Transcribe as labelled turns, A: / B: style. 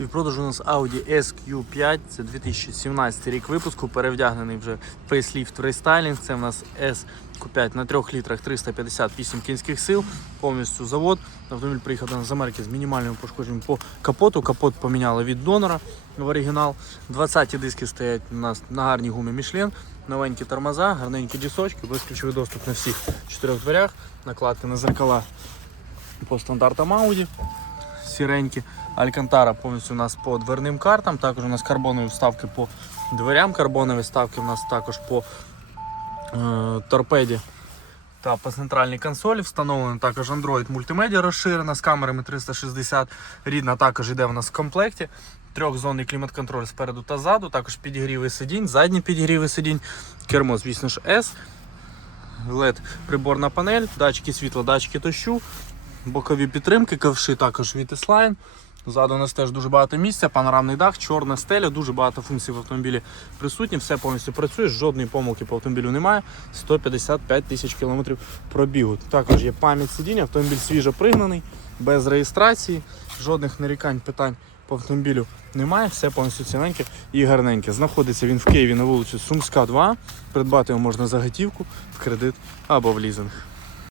A: І в продажу у нас Audi SQ5, це 2017 рік випуску, перевдягнений вже фейсліфт рестайлінг. Це в нас SQ5 на 3 літрах 358 кінських сил, повністю завод. Автомобіль приїхав до нас з Америки з мінімальним пошкодженням по капоту. Капот поміняли від донора в оригінал. 20-ті диски стоять у нас на гарній гумі Michelin. Новенькі тормоза, гарненькі дісочки, безключовий доступ на всіх чотирьох дверях, накладки на зеркала по стандартам Audi. Сіренькі. Алькантара повністю у нас по дверним картам. Також у нас карбонові вставки по дверям, карбонові вставки у нас також по е, торпеді та по центральній консолі. Встановлено також Android мультимедіа розширена з камерами 360. Рідна також йде в нас в комплекті. Трьохзонний клімат-контроль спереду та ззаду, також підігріви сидінь, задні підігріви сидінь, кермо, звісно ж, S, LED приборна панель, датчики світла, датчики дощу, бокові підтримки, ковши також від. Ззаду у нас теж дуже багато місця, панорамний дах, чорна стеля, дуже багато функцій в автомобілі присутні, все повністю працює, жодної помилки по автомобілю немає. 155 тисяч кілометрів пробігу. Також є пам'ять сидіння, автомобіль свіжо пригнаний, без реєстрації, жодних нарікань, питань по автомобілю немає, все повністю ціленьке і гарненьке. Знаходиться він в Києві на вулиці Сумська, 2. Придбати його можна за готівку, в кредит або в лізинг.